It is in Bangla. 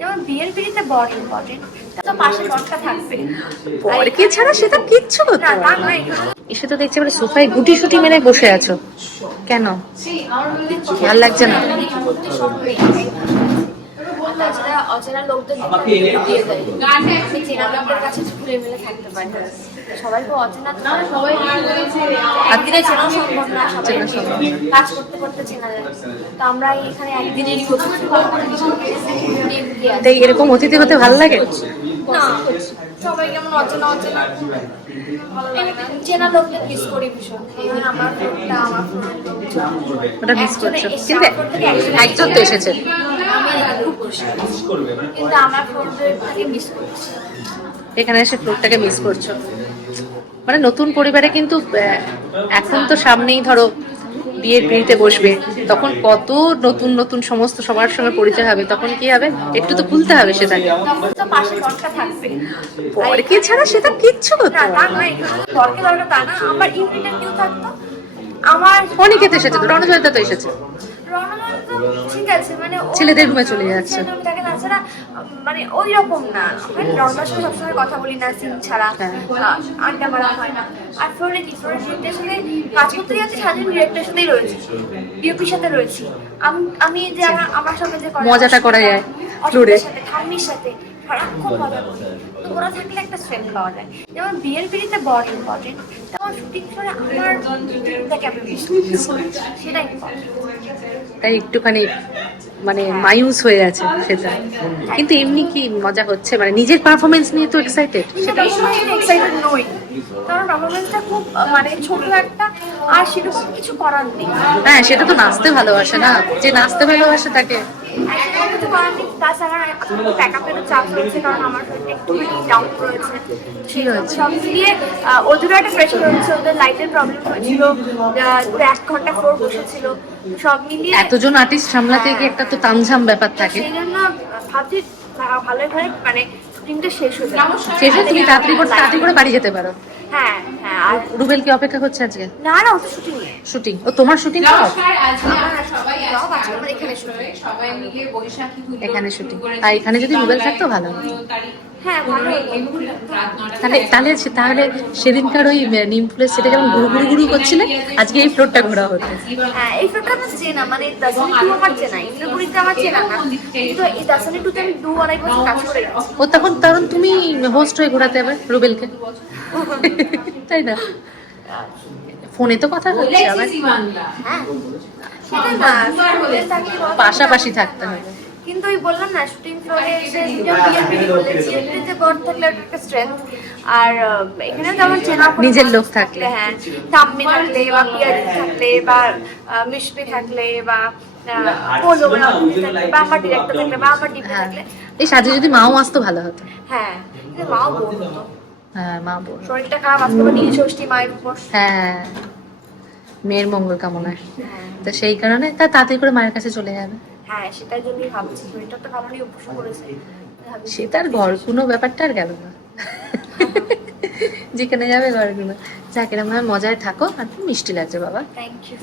যেমন বিয়ের পিড়িতে বর ইম্পর্টেন্ট, তো পাশে বরটা থাকবে, বরকে ছাড়া সেটা কিচ্ছু করতে না তা পারবে না। নয়। এসে তো দেখছি এবার সোফায় গুটি সুটি মেরে বসে আছো কেন? ভাল লাগছে না? তাছাড়া অচেনা লোকদের দিয়ে দেয়, আমি চেনা লোকদের কাছে ঘুরে মিলে থাকতে পারি না। সবাই খুব অচেনা, সবাই একদিনে চেনা সম্ভব না, সবাই কাজ করতে করতে চেনা যায়। তো আমরা এখানে একদিনেরই তাই এরকম অতিথি হতে ভালো লাগে? না, সবাই কেমন অচেনা অচেনা, ভালো লাগে না। চেনা লোকদের মিস করি ভীষণ। এবার আমার ফ্রেন্ডটা, আমার ওটা মিস করছো? কিন্তু একজন তো এসেছে। আমি খুব খুশি, কিন্তু আমার ফ্রেন্ডটাকে মিস করছি। এখানে এসে ফ্লোরটাকে মিস করছো, মানে নতুন পরিবারে কিন্তু এখন তো সামনেই ধরো বিয়ের পিড়িতে বসবে, তখন কত নতুন নতুন সমস্ত সবার সঙ্গে পরিচয় হবে, তখন কি হবে একটু তো ভুলতে হবে সেটাকে। তখন তো পাশে বরটা থাকবে, বরকে ছাড়া সেটা কিচ্ছু করতে না তা পারবে না। নয়, বরকে দরকার তা না, আমার ইউনিটের কেউ থাকতো। আমার অনেকে তো এসেছে, তো রণজয়দা তো এসেছে, রণনন্দন তো ঠিক আছে, মানে ছেলেদের রুমে চলে যাচ্ছে। ছেলেদের রুমে থাকে, তাছাড়া মানে ওই রকম না। আমি নর্মাল সাথে সবসময় কথা বলি না, সিন ছাড়া আড্ডা মারা হয় না। আর ফ্লোরে কি, ফ্লোরে ডিরেক্টের সাথে কাজ করতে যাচ্ছি, সারাদিন ডিরেক্টের সাথেই রয়েছি, ডিওপির সাথে রয়েছি। আমি যে আমার সঙ্গে যে মজাটা করা যায় ফ্লোরে, সাথে ঠাম্মির সাথে সারাক্ষণ মজা করি। তো ওরা থাকলে একটা স্ট্রেংথ পাওয়া যায়। যেমন বিয়ের পিড়িতে বর ইম্পর্টেন্ট, তেমন শুটিং ফ্লোরে আমার টিমটাকে আমি মিস করি, সেটা ইম্পর্টেন্ট। তাই একটুখানি মানে মায়ুস হয়ে আছে সেটা। কিন্তু এমনি কি মজা হচ্ছে, মানে নিজের পারফরমেন্স নিয়ে তো এক্সাইটেড। সেটা এক্সাইটেড নই, কারণ পারফরমেন্সটা খুব মানে ছোট একটা, আর সেরকম কিছু করার নেই। হ্যাঁ, সেটা তো নাচতে ভালোবাসে না, যে নাচতে ভালোবাসে তাকে। সেরকম কিছু করার নেই। তাছাড়া প্যাকআপেরও চাপ রয়েছে, কারণ আমার শরীরটা একটুখানি ডাউন রয়েছে। কি হয়েছে? সব মিলিয়ে ওদেরও একটা প্রেশার হচ্ছে, ওদের লাইটের প্রবলেম হয়েছিল, পুরো 1 ঘন্টা ফ্লোর বসেছিল। সব মিলিয়ে এতজন আর্টিস্ট সামলাতে গিয়ে একটা তো তামঝাম ব্যাপার থাকে। সেই জন্য ভাবছি ভালোই ভালো মানে শুটিংটা শেষ হয়ে যাবে। শেষ হয়ে তুমি তাড়াতাড়ি করে বাড়ি যেতে পারো। হ্যাঁ হ্যাঁ। আর রুবেল কি অপেক্ষা করছে আজকে? না না, ও তো শুটিং নেই। শুটিং? ও তোমার শুটিং? এখানে শুটিং, আর এখানে যদি রুবেল থাকতো ভালো হতো। হ্যাঁ ভালো। তাহলে তাহলে সেদিনকার ওই নিম ফুলের সেটা যেমন গুরু গুরু গুরু করছিলে, আজকে এই ফ্লোরটা ঘোরা হতো। হ্যাঁ, এই ফ্লোরটা আমার চেনা, মানে দাসানি টু আমার চেনা, ইন্দ্রপুরীতে আমার চেনা না, কিন্তু এই দাসানি টুতে আমি 2-2.5 বছর কাজ করে গেছি। ও তখন তুমি হোস্ট হয়ে ঘোরাতে হবে রুবেলকে, তাই না? ফোনে তো কথা হচ্ছে আবার, হ্যাঁ সেটা না, ফ্লোরে থাকলে পাশাপাশি থাকতে হবে। কিন্তু ওই বললাম না, শুটিং ফ্লোরে এসে বিয়ের পিড়ি করলে যে বর থাকলে ওটা একটা স্ট্রেংথ। আর এখানেও যেমন চেনা নিজের লোক থাকলে, হ্যাঁ, তাম্মি থাকলে বা পিয়াজি থাকলে বা মিশমি থাকলে বা পোলো বা আমার ডিরেক্টর থাকলে বা আমার ডিপি থাকলে। এই সাথে যদি মাও আসতো ভালো হতো। হ্যাঁ, কিন্তু মাও বোন হতো। হ্যাঁ, মা বোন। শরীরটা খারাপ, আজকে আবার নীল ষষ্ঠী, মায়ের উপর। হ্যাঁ, মেয়ের মঙ্গল কামনায়, তো সেই কারণে তা তাড়াতাড়ি করে মায়ের কাছে চলে যাবে। হ্যাঁ, সেটার জন্যই ভাবছি, শরীরটা তো ভালো নেই, উপোস করেছে। সে তার ঘর কোনো ব্যাপারটা আর গেল না, যেখানে যাবে ঘর গুলো। যাকে মজায় থাকো, আর মিষ্টি লাগছে বাবা। Thank you.